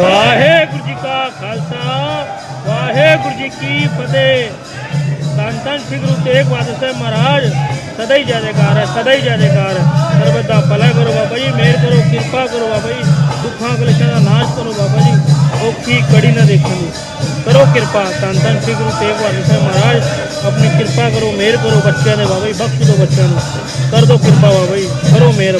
ਵਾਹਿਗੁਰੂ ਜੀ ਕਾ ਖਾਲਸਾ, ਵਾਹਿਗੁਰੂ ਜੀ ਕੀ ਫਤਿਹ। ਧੰਨ ਧੰਨ ਸ੍ਰੀ ਗੁਰੂ ਤੇਗ ਬਹਾਦਰ ਸਾਹਿਬ ਮਹਾਰਾਜ, ਸਦਾ ਹੀ ਜੈ ਜੈਕਾਰ ਹੈ, ਸਦਾ ਹੀ ਜੈ ਜੈਕਾਰ ਹੈ। ਸਰਬਤ ਦਾ ਭਲਾ ਕਰੋ ਬਾਬਾ ਜੀ, ਮਿਹਰ ਕਰੋ, ਕਿਰਪਾ ਕਰੋ ਬਾਬਾ ਜੀ, ਦੁੱਖਾਂ ਕਲੇਸ਼ਾਂ ਦਾ ਨਾਸ਼ ਕਰੋ ਬਾਬਾ ਜੀ, ਔਖੀ ਕੜੀ ਨਾ ਦੇਖਣ ਨੂੰ ਕਰੋ ਕਿਰਪਾ, ਧੰਨ ਧੰਨ ਸ੍ਰੀ ਗੁਰੂ ਤੇਗ ਬਹਾਦਰ ਸਾਹਿਬ ਮਹਾਰਾਜ, ਆਪਣੀ ਕਿਰਪਾ ਕਰੋ, ਮਿਹਰ ਕਰੋ ਬੱਚਿਆਂ ਦੇ ਬਾਬਾ ਜੀ, ਬਖਸ਼ ਦਿਓ ਬੱਚਿਆਂ ਨੂੰ। ਕਰ ਦਿਓ ਕਿਰਪਾ ਬਾਬਾ ਜੀ, ਕਰੋ ਮਿਹਰ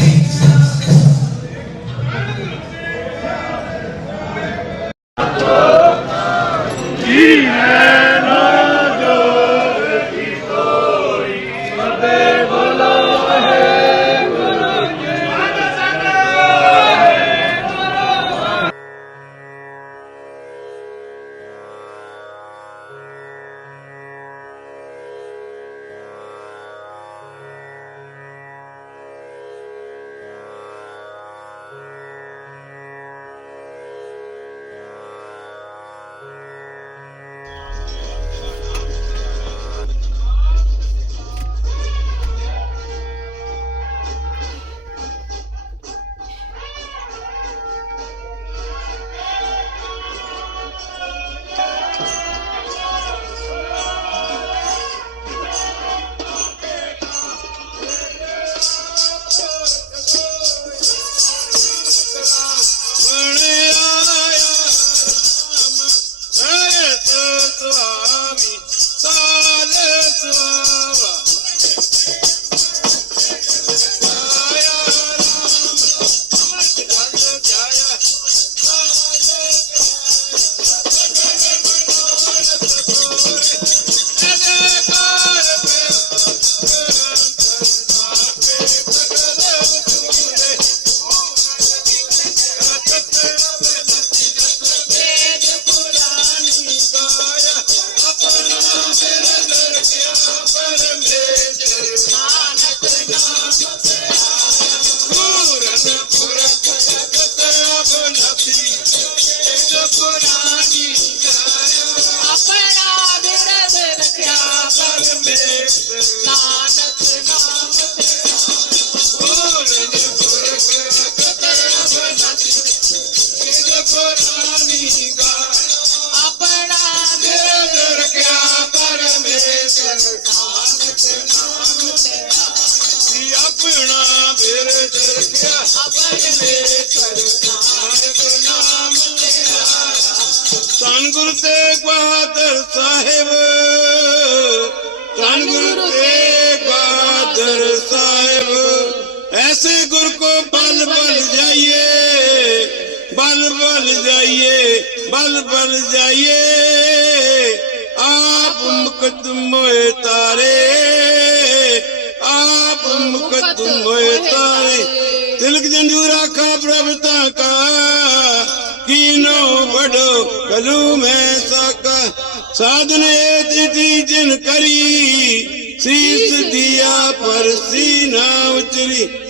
गुर को बल बल जाइए, बल बल जाइए, बल बल जाइए। आप मुकदम तारे, आप मुकदम तारे। तिलक जंजूरा का प्रभता का, कीनो बड़ो कलू में साका। साधन जिन करी, शीस दिया पर सीना उचरी।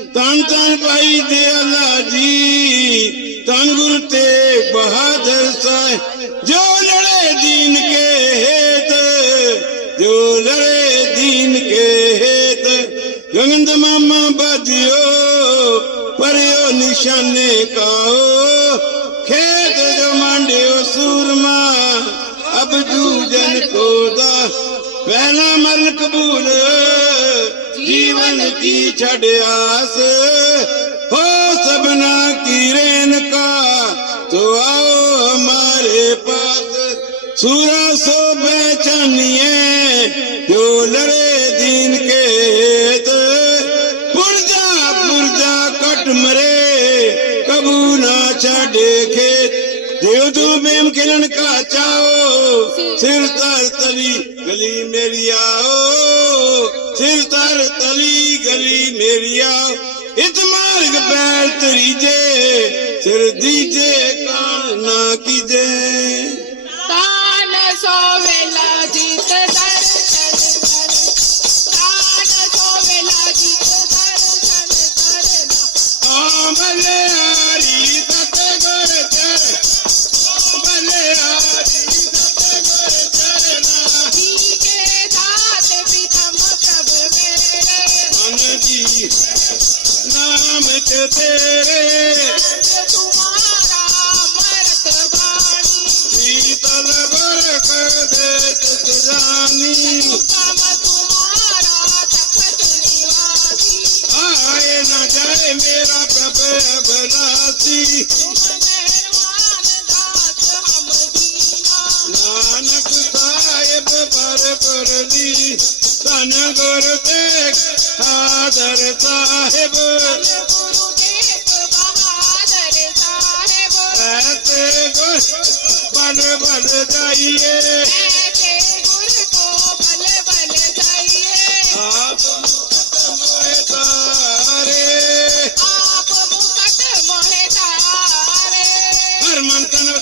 ਜੀ ਧੰਨ ਭਾਈ ਦਿਆਲਾ ਜੀ। ਧੰਨ ਗੁਰੂ ਤੇਗ ਬਹਾਦਰ ਸਾਹਿਬ। ਜੋ ਲੜੇ ਦੀਨ ਕੇ ਹੇਤ, ਜੋ ਲੜੇ ਦੀਨ ਕੇ ਹੇਤ। ਗਗਨ ਮਾਮਾ ਬਾਜਿਓ ਪਰਿਓ ਨਿਸ਼ਾਨੇ ਕਾਓ ਖੇਤ ਜੋ ਮੰਡਿਓ ਸੂਰਮਾ, ਅਬਜੂ ਜੂਜਨ ਕੋ ਦਾ। ਪਹਿਲਾ ਮਰਨ ਕਬੂਲ जीवन की छड़ हो सबना की रेन का तो आओ हमारे पास। सूरा सो बेचनिए, जो लड़े दिन के पुर्जा पुर्जा कट मरे, कबू ना छड़े खेत। देव तू बेम किरण का चाओ, सिर तर तली गली मेरी आओ। सिर तर तली गली मेरी आओ इस मार्ग पैर तरीजे सिर दीजे कान ना दीना नानक साहेब पर परली सन आदर साहेब ऐसे गुर बल बल जाइए।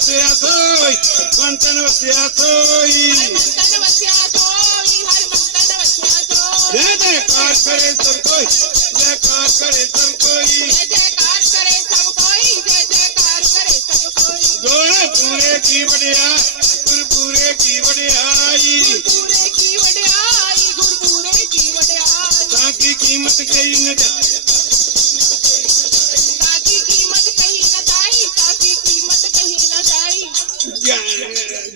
मंथन वस्या सोई मंथन वस्या सोई हर मंतन वस्या सोई हर मंतन वस्या सोई जय जयकार करे सब कोई जयकार करे सब कोई जय जयकार करे सब कोई जय जयकार करे सब कोई गोड़ पूरे की बढ़िया गुर पूरे की बढ़ियाई गुरपुरे की वड्याई गुरपुरे की वड्याई ताकि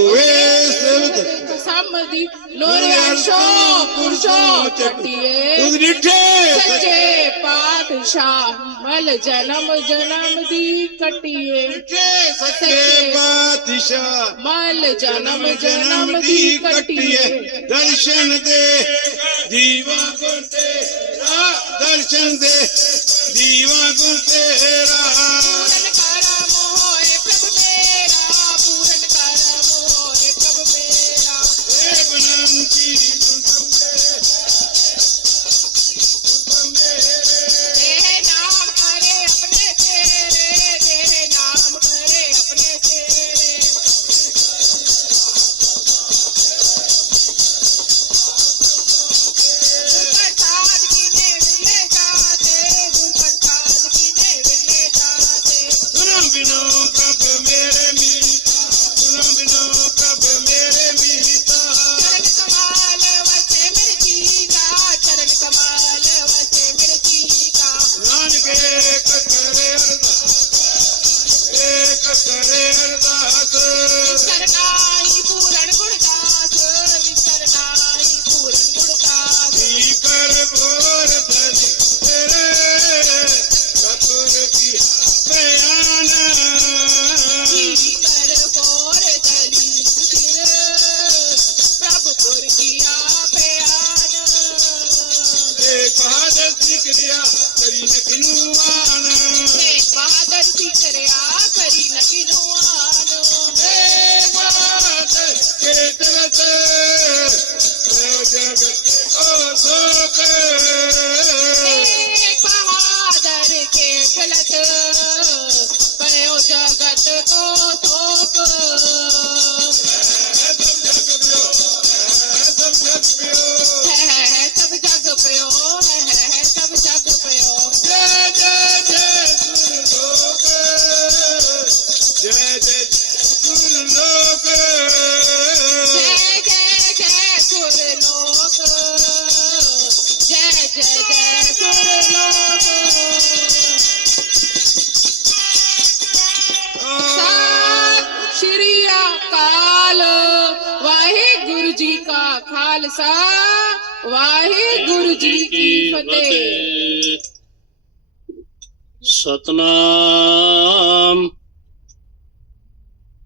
सिवत समझी लोरे अर्शो पुरुषो चटिए सच्चे पातशाह मल जन्म जन्म दी कटिए सच्चे बादशाह मल जन्म जन्म दी कटिए दर्शन दे दीवा गुर तेरा दर्शन दे दीवा गुर बहादुर करे करी खालसा वाहे गुरु जी की फतेह। सतनाम।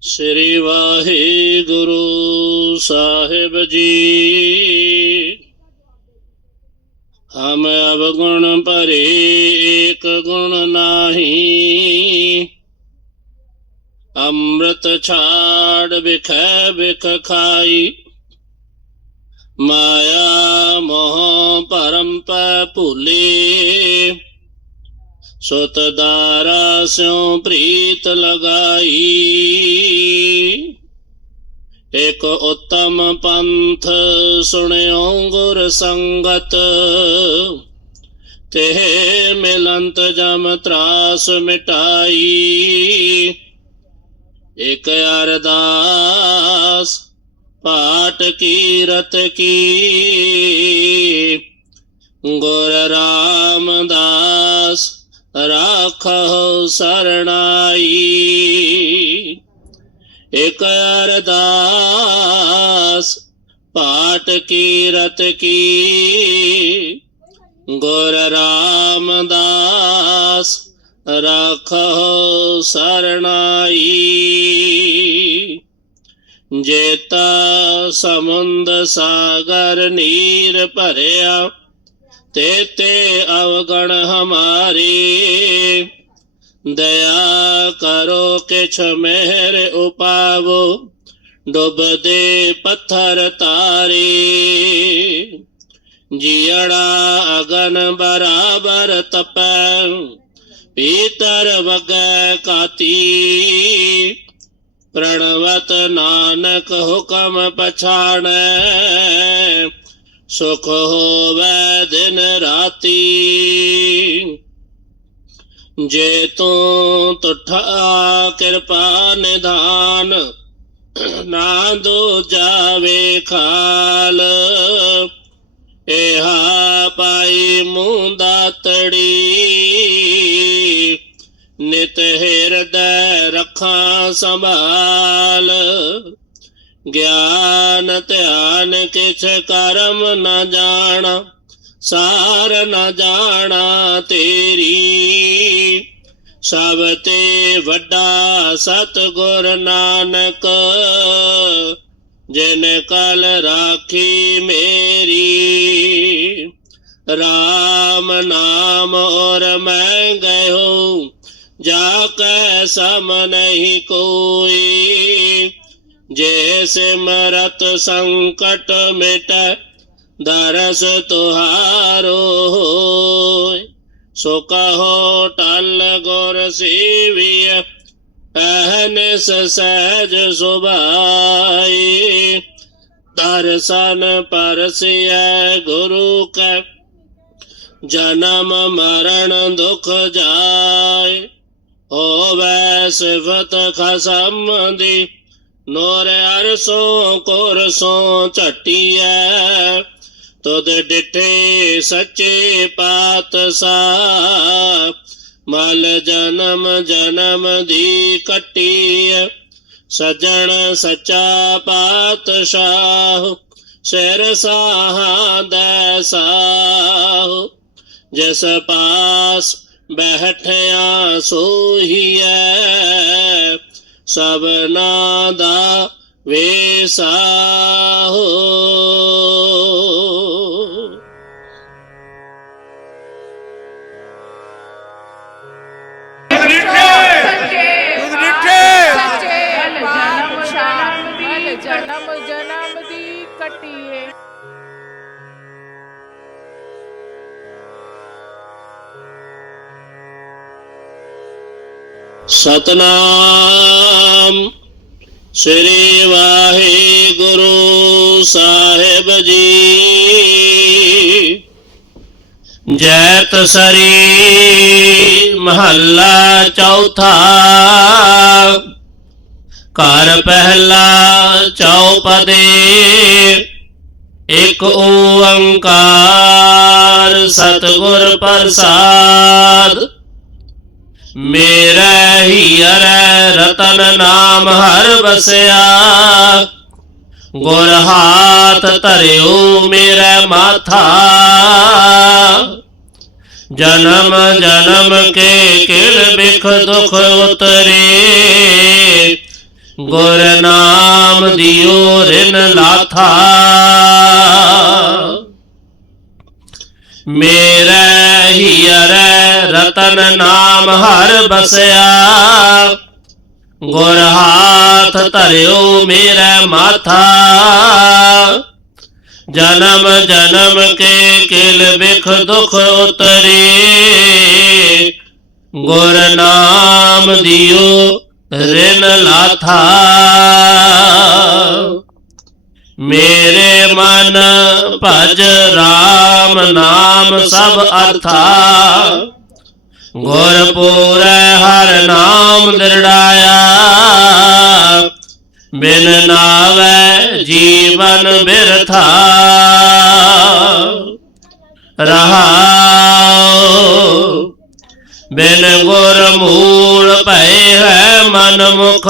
श्री वाहे गुरु साहेब जी। हम अवगुण परे एक गुण नाही। अमृत छाड़ बिख बिख खाई। माया मोह परम पुले सुत दारा स्यों प्रीत लगाई। एक उत्तम पंथ सुनो गुर संगत। तेह मिलंत जम त्रास मिटाई। एक अरदास पाट की रत की। गोर रामदास राख शरणाई। एक अरदास पाठ की रत की। गोर रामदास राख शरणाई। जेता समुंद सागर नीर भरिया ते अवगण हमारी। दया करो किछ मेहर उपावो, डुब दे पत्थर तारी। जियड़ा अगन बराबर तप, पीतर वगै काती। प्रणवत नानक हुकम पछाण। सुख हो वै दिन राती। जे तू तुठा कृपा निधान। ना दो जावे खाल। एहा पाई मुंदा तड़ी। ਨਿਤ ਹਿਰਦੈ ਰੱਖਾਂ ਸੰਭਾਲ ਗਿਆਨ ਧਿਆਨ ਕਿਛ ਕਰਮ ਨ ਜਾਣਾ ਸਾਰ ਨ ਜਾਣਾ ਤੇਰੀ ਸਭ ਤੇ ਵੱਡਾ ਸਤਿਗੁਰ ਨਾਨਕ ਜਿਨ ਕਲ ਰਾਖੀ ਮੇਰੀ RAM ਨਾਮ ਔਰ ਮੈਂ ਗਇਓ जाके सम नहीं कोई। जैसे मरत संकट मिट, दरस तुहारो हो सो कहो, टल गोर सेविय पहन सहज सुबाई। दर्शन परसिय गुरु का, जन्म मरण दुख जाय। हो वै सिफत खसमदी नोर अरसों कोरसों चट्टी है तुद डिठे सचे पात सा मल जन्म जन्म दी कटी है सजन सचा पात शाह शेर साह। दसाह जिस पास ਬੈਠਿਆ ਸੋਹੀਐ ਸਭਨਾ ਦਾ ਵੇਸਾਹੋ ਸੱਚੇ सतनाम। श्री वाहे गुरु साहेब जी। जैत सरी महला चौथा। कर पहला चौपदे। एक ओंकार सतगुर प्रसाद। मेरे ही अरे रतन नाम हर बसया। गुर हाथ तरयो मेरे माथा। जन्म जन्म के किल बिख दुख उतरे। गुर नाम दियो रिन लाथा। मेरे ही अरे रतन नाम ਨਾਮ ਹਰ ਬਸਿਆ ਗੁਰ ਹਾਥ ਧਰਿਓ ਮੇਰਾ ਮਾਥਾ ਜਨਮ ਜਨਮ ਕੇ ਕਿਲ ਬਿਖ ਦੁਖ ਉਤਰੇ ਗੁਰ ਨਾਮ ਦਿਓ ਰਿਨ ਲਾਥਾ ਮੇਰੇ ਮਨ ਭਜ RAM ਨਾਮ ਸਭ ਅਰਥਾ ਗੁਰ ਪੂਰੈ ਹਰ ਨਾਮ ਦਿਰੜਾਇਆ ਬਿਨ ਨਾਵੈ ਜੀਵਨ ਬਿਰਥਾ ਰਹਾਉ ਬਿਨ ਗੁਰ ਮੂਲ ਭੈ ਹੈ ਮਨ ਮੁਖ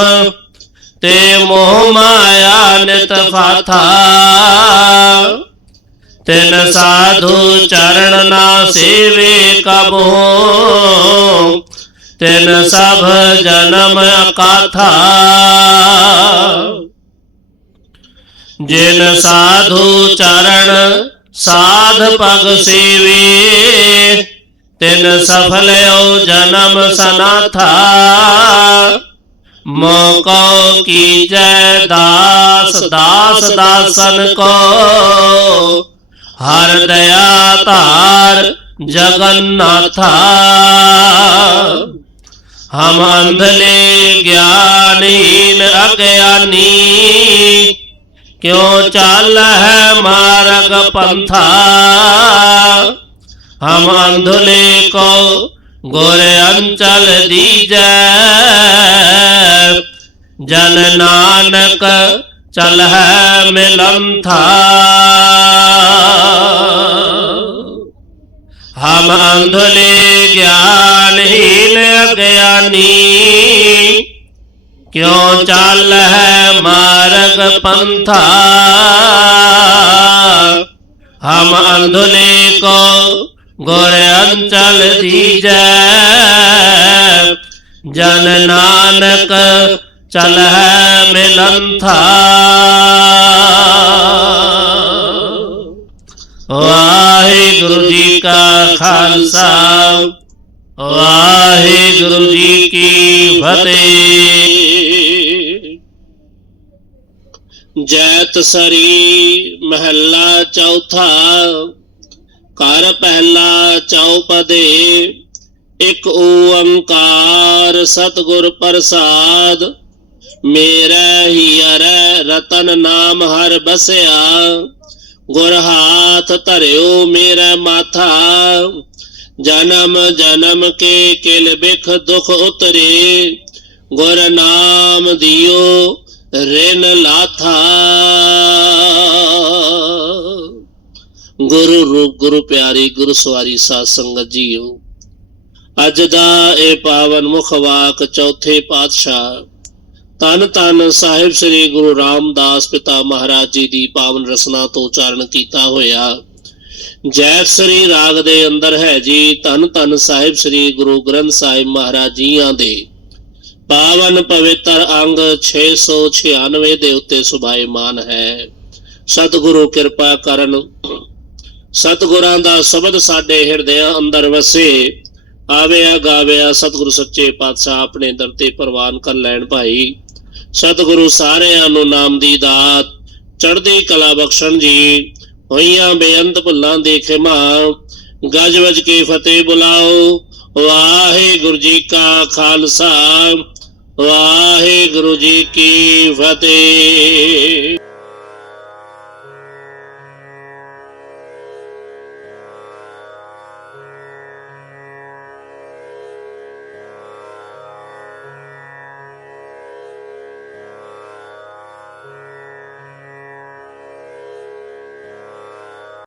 ਤੇ ਮੋਹ ਮਾਇਆ ਨਿਤ ਫਾਥਾ ਤਿਨ ਸਾਧੂ ਚਰਨ ਨਾ ਸੇਵੇ ਕਬੋ ਤਿਨ ਸਭ ਜਨਮ ਅਕਾਥਾ ਜਿਨ ਸਾਧੂ ਚਰਨ ਸਾਧ ਪਗ ਸੇਵੇ ਤਿਨ ਸਫਲਿਓ ਜਨਮ ਸਨਾਥਾ ਮੋਕੋ ਕੀਜੈ हर दया तार जगन्नाथा हम अंधले ज्ञानीन अज्ञानी। क्यों चल है मार्ग पंथा? हम अंधले को गोरे अंचल दीजे। जन नानक चल है मिलन था। हम अंधले ज्ञानहीन अज्ञानी। क्यों चल है मार्ग पंथा? हम अंधले को गोरे अंचल दीज। जन नानक चल है मिलन था वाहे गुरु जी का खालसा। वाहे गुरु जी की फतेह। जैत सरी महला चौथा। कर पहला चौपदे। एक ओंकार सतगुर प्रसाद। ਮੇਰਾ ਹੀ ਅਰੈ ਰਤਨ ਨਾਮ ਹਰ ਬਸਿਆ ਗੁਰ ਹਾਥ ਧਰਿਓ ਮੇਰਾ ਮਾਥਾ ਜਨਮ ਜਨਮ ਕੇ ਕਿਲ ਬਿਖ ਦੁਖ ਉਤਰੇ ਗੁਰ ਨਾਮ ਦਿਓ ਰਿਨ ਲਾਥਾ ਗੁਰੂ ਰੂਪ ਗੁਰੂ ਪਿਆਰੀ ਗੁਰੂ ਸਵਾਰੀ ਸਾਧ ਸੰਗਤ ਜੀਓ ਅੱਜ ਦਾ ਇਹ ਪਾਵਨ ਮੁਖ ਵਾਕ ਚੌਥੇ ਪਾਤਸ਼ਾਹ ਤਨ ਤਨ ਸਾਹਿਬ ਸ੍ਰੀ ਗੁਰੂ ਰਾਮਦਾਸ ਪਿਤਾ ਮਹਾਰਾਜ ਜੀ ਦੀ ਪਾਵਨ ਰਸਨਾ ਤੋਂ ਉਚਾਰਨ ਕੀਤਾ ਹੋਇਆ। ਜੈ ਸ੍ਰੀ ਰਾਗ ਦੇ ਅੰਦਰ ਹੈ ਜੀ, ਤਨ ਤਨ ਸਾਹਿਬ ਸ੍ਰੀ ਗੁਰੂ ਗ੍ਰੰਥ ਸਾਹਿਬ ਮਹਾਰਾਜ ਜੀਆਂ ਦੇ। ਪਾਵਨ ਪਵਿੱਤਰ ਅੰਗ 696 ਦੇ ਉੱਤੇ ਸੁਭਾਇਮਾਨ ਹੈ। ਸਤਿਗੁਰੂ ਕਿਰਪਾ ਕਰਨ। ਸਤਿਗੁਰਾਂ ਦਾ ਸ਼ਬਦ ਸਾਡੇ ਹਿਰਦਿਆਂ ਅੰਦਰ ਵਸੇ। ਆਵਿਆ ਗਾਵਿਆ ਸਤਿਗੁਰੂ ਸੱਚੇ ਪਾਤਸ਼ਾਹ ਆਪਣੇ ਦਰ ਤੇ ਪ੍ਰਵਾਨ ਕਰ ਲੈਣ ਭਾਈ। ਸਤਿਗੁਰੂ ਸਾਰਿਆਂ ਨੂੰ ਨਾਮ ਦੀ ਦਾਤ ਚੜ੍ਹਦੀ ਕਲਾ ਬਖਸ਼ਣ ਜੀ ਹੋਈਆਂ ਬੇਅੰਤ ਭੁੱਲਾਂ ਦੀ ਖਿਮਾ ਗਜ ਵਜ ਕੇ ਫਤਿਹ ਬੁਲਾਓ ਵਾਹਿਗੁਰੂ ਜੀ ਕਾ ਖਾਲਸਾ ਵਾਹਿਗੁਰੂ ਜੀ ਕੀ ਫਤਿਹ